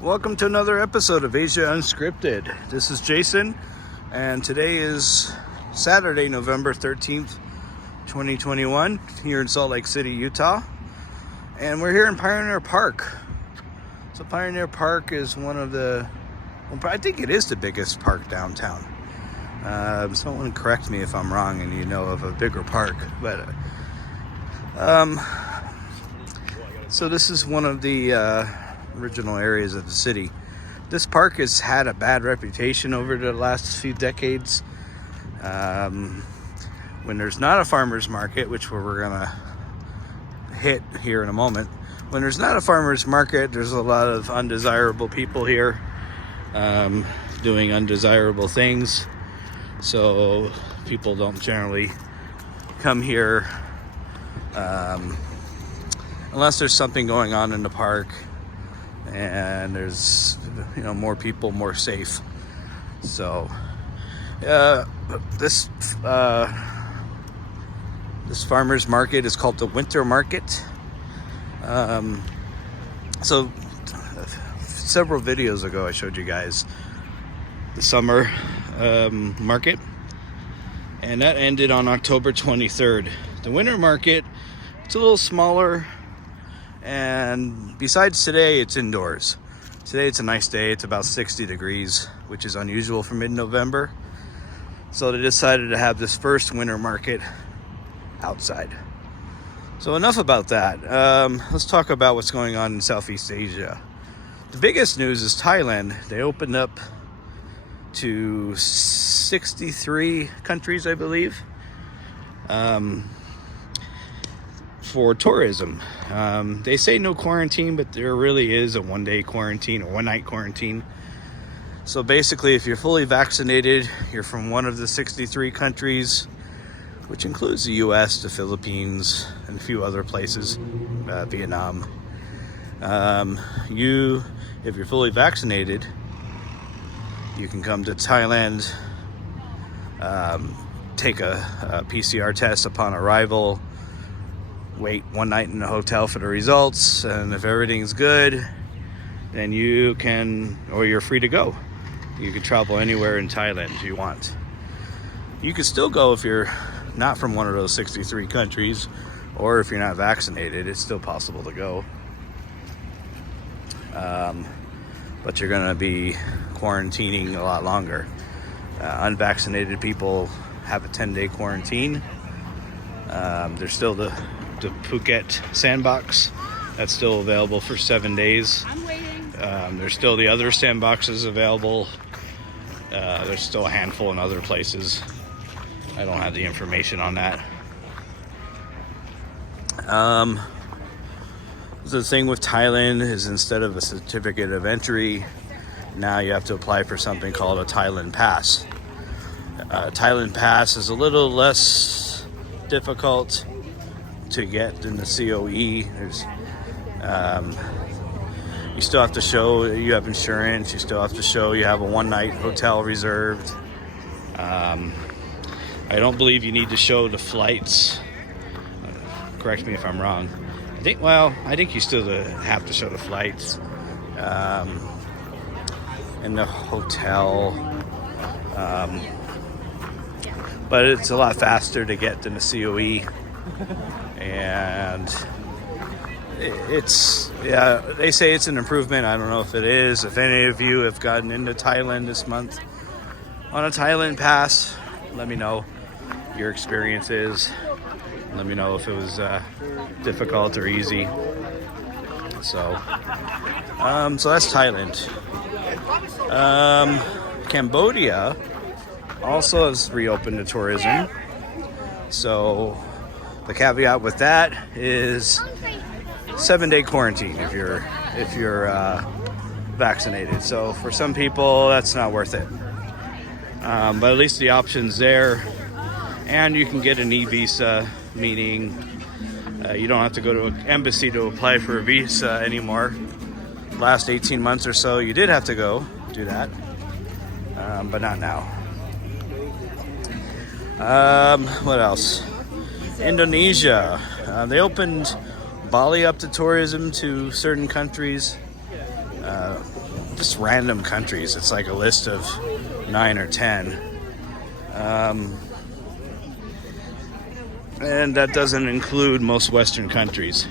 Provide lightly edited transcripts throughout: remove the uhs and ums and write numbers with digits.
Welcome to another episode of Asia Unscripted. This is Jason, and today is Saturday, November 13th, 2021, here in Salt Lake City, Utah. And we're here in Pioneer Park. So Pioneer Park is one of the, I think it is the biggest park downtown. Someone correct me if I'm wrong and you know of a bigger park. But so this is one of the original areas of the city. This park has had a bad reputation over the last few decades. When there's not a farmer's market, which we're gonna hit here in a moment, when there's not a farmer's market, there's a lot of undesirable people here doing undesirable things. So people don't generally come here unless there's something going on in the park and there's more people, more safe. So this farmers market is called the winter market. So several videos ago I showed you guys the summer market, and that ended on October 23rd. The winter market, it's a little smaller, and besides today, it's indoors. Today it's a nice day. It's about 60 degrees, which is unusual for mid-November. So they decided to have this first winter market outside. So enough about that. Let's talk about what's going on in Southeast Asia. The biggest news is Thailand. They opened up to 63 countries, I believe, for tourism. They say no quarantine, but there really is a one-day quarantine, or one-night quarantine. So basically, if you're fully vaccinated, you're from one of the 63 countries, which includes the US, the Philippines, and a few other places, Vietnam. If you're fully vaccinated, you can come to Thailand, take a PCR test upon arrival, wait one night in a hotel for the results, and if everything's good, then you can, or you're free to go. You can travel anywhere in Thailand you want. You can still go if you're not from one of those 63 countries, or if you're not vaccinated, it's still possible to go. But you're going to be quarantining a lot longer. Unvaccinated people have a 10-day quarantine. There's still the Phuket sandbox that's still available for 7 days. I'm waiting. There's still the other sandboxes available. There's still a handful in other places. I don't have the information on that. The thing with Thailand is, instead of a certificate of entry, now you have to apply for something called a Thailand Pass. Thailand Pass is a little less difficult to get than the COE. You still have to show you have insurance. You still have to show you have a one-night hotel reserved. I don't believe you need to show the flights. Correct me if I'm wrong. I think you still have to show the flights and the hotel. But it's a lot faster to get than the COE. And they say it's an improvement. I don't know if it is. If any of you have gotten into Thailand this month on a Thailand Pass, let me know your experiences. Let me know if it was difficult or easy. So that's Thailand. Cambodia also has reopened to tourism. So the caveat with that is 7-day quarantine if you're vaccinated. So for some people, that's not worth it. But at least the option's there, and you can get an e-visa, meaning you don't have to go to an embassy to apply for a visa anymore. Last 18 months or so, you did have to go do that, but not now. What else? Indonesia. They opened Bali up to tourism to certain countries. just random countries. It's like a list of 9 or 10. And that doesn't include most Western countries.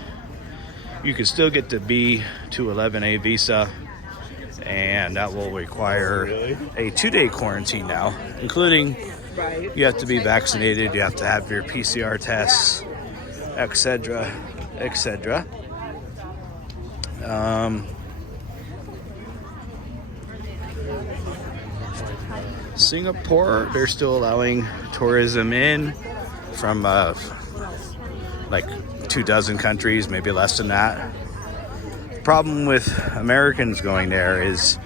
You can still get the B211A visa, and that will require a 2-day quarantine now, including you have to be vaccinated, you have to have your PCR tests, etc., etc. Singapore, they're still allowing tourism in from like 24 countries, maybe less than that. The problem with Americans going there is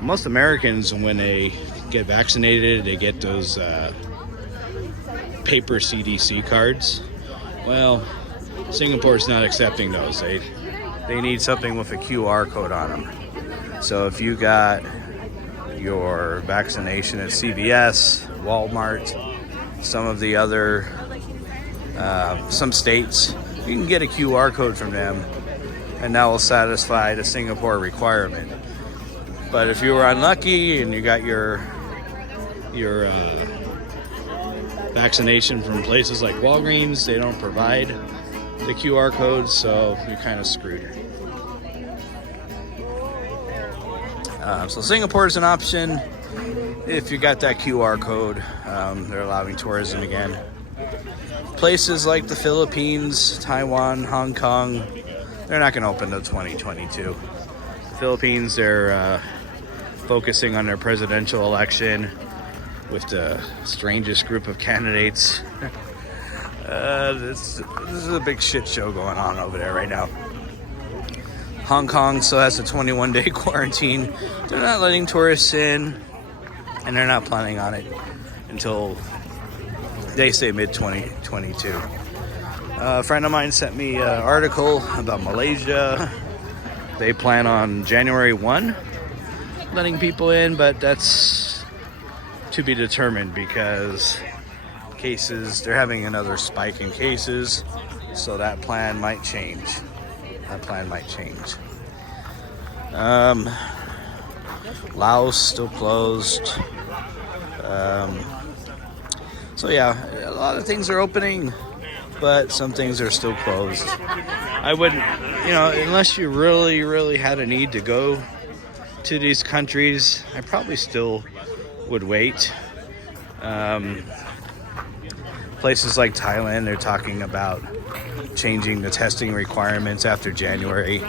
most Americans, when they get vaccinated, they get those paper CDC cards. Well, Singapore's not accepting those. They need something with a QR code on them. So if you got your vaccination at CVS, Walmart, some of the other, some states, you can get a QR code from them, and that will satisfy the Singapore requirement. But if you were unlucky and you got your vaccination from places like Walgreens, they don't provide the QR code, so you're kind of screwed. So Singapore is an option if you got that QR code. They're allowing tourism again. Places like the Philippines, Taiwan, Hong Kong, they're not going to open until 2022. The Philippines, they're focusing on their presidential election with the strangest group of candidates. This is a big shit show going on over there right now. Hong Kong still has a 21-day quarantine. They're not letting tourists in, and they're not planning on it until they say mid-2022. A friend of mine sent me an article about Malaysia. They plan on January 1 letting people in, but that's to be determined because they're having another spike in cases, so that plan might change. Laos still closed. So yeah, a lot of things are opening, but some things are still closed. I wouldn't, unless you really, really had a need to go to these countries, I probably still would wait. Places like Thailand, they're talking about changing the testing requirements after January.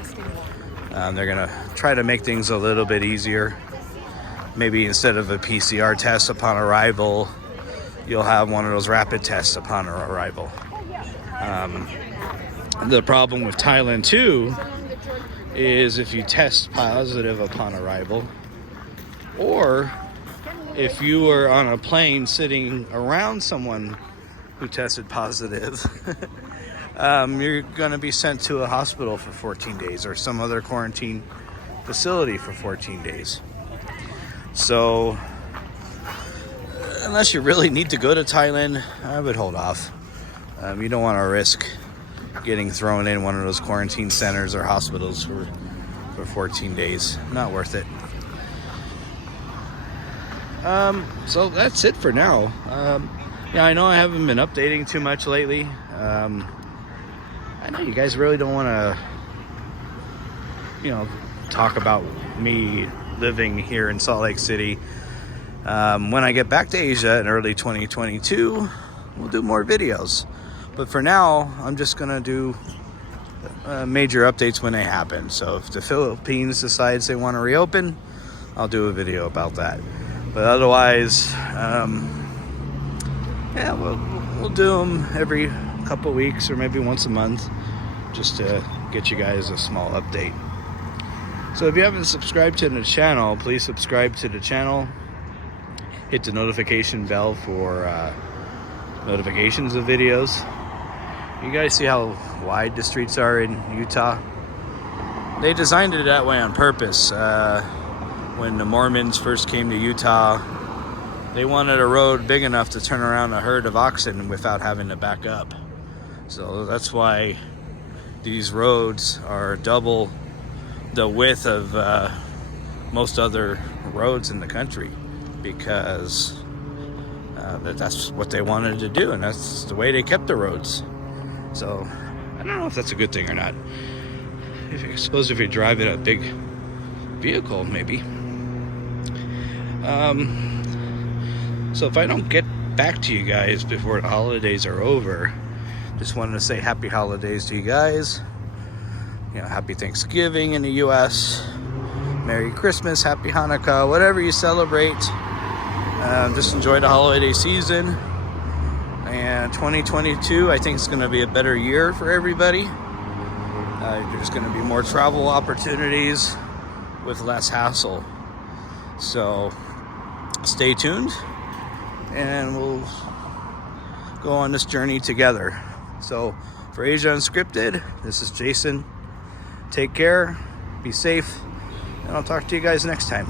They're gonna try to make things a little bit easier. Maybe instead of a PCR test upon arrival, you'll have one of those rapid tests upon arrival. The problem with Thailand too is if you test positive upon arrival, or if you were on a plane sitting around someone who tested positive, you're going to be sent to a hospital for 14 days or some other quarantine facility for 14 days. So unless you really need to go to Thailand, I would hold off. You don't want to risk getting thrown in one of those quarantine centers or hospitals for 14 days. Not worth it. So that's it for now. Yeah, I know I haven't been updating too much lately. I know you guys really don't want to, talk about me living here in Salt Lake City. When I get back to Asia in early 2022, we'll do more videos. But for now, I'm just going to do major updates when they happen. So if the Philippines decides they want to reopen, I'll do a video about that. But otherwise, yeah, we'll do them every couple weeks or maybe once a month, just to get you guys a small update. So if you haven't subscribed to the channel, please subscribe to the channel. Hit the notification bell for notifications of videos. You guys see how wide the streets are in Utah? They designed it that way on purpose. When the Mormons first came to Utah, they wanted a road big enough to turn around a herd of oxen without having to back up. So that's why these roads are double the width of most other roads in the country, because that's what they wanted to do, and that's the way they kept the roads. So I don't know if that's a good thing or not. I suppose if you're driving a big vehicle, maybe. So if I don't get back to you guys before the holidays are over, just wanted to say happy holidays to you guys. You know, happy Thanksgiving in the US, Merry Christmas, Happy Hanukkah, whatever you celebrate. Just enjoy the holiday season. And 2022, I think it's going to be a better year for everybody. There's going to be more travel opportunities with less hassle. So stay tuned, and we'll go on this journey together. So for Asia Unscripted, this is Jason. Take care, be safe, and I'll talk to you guys next time.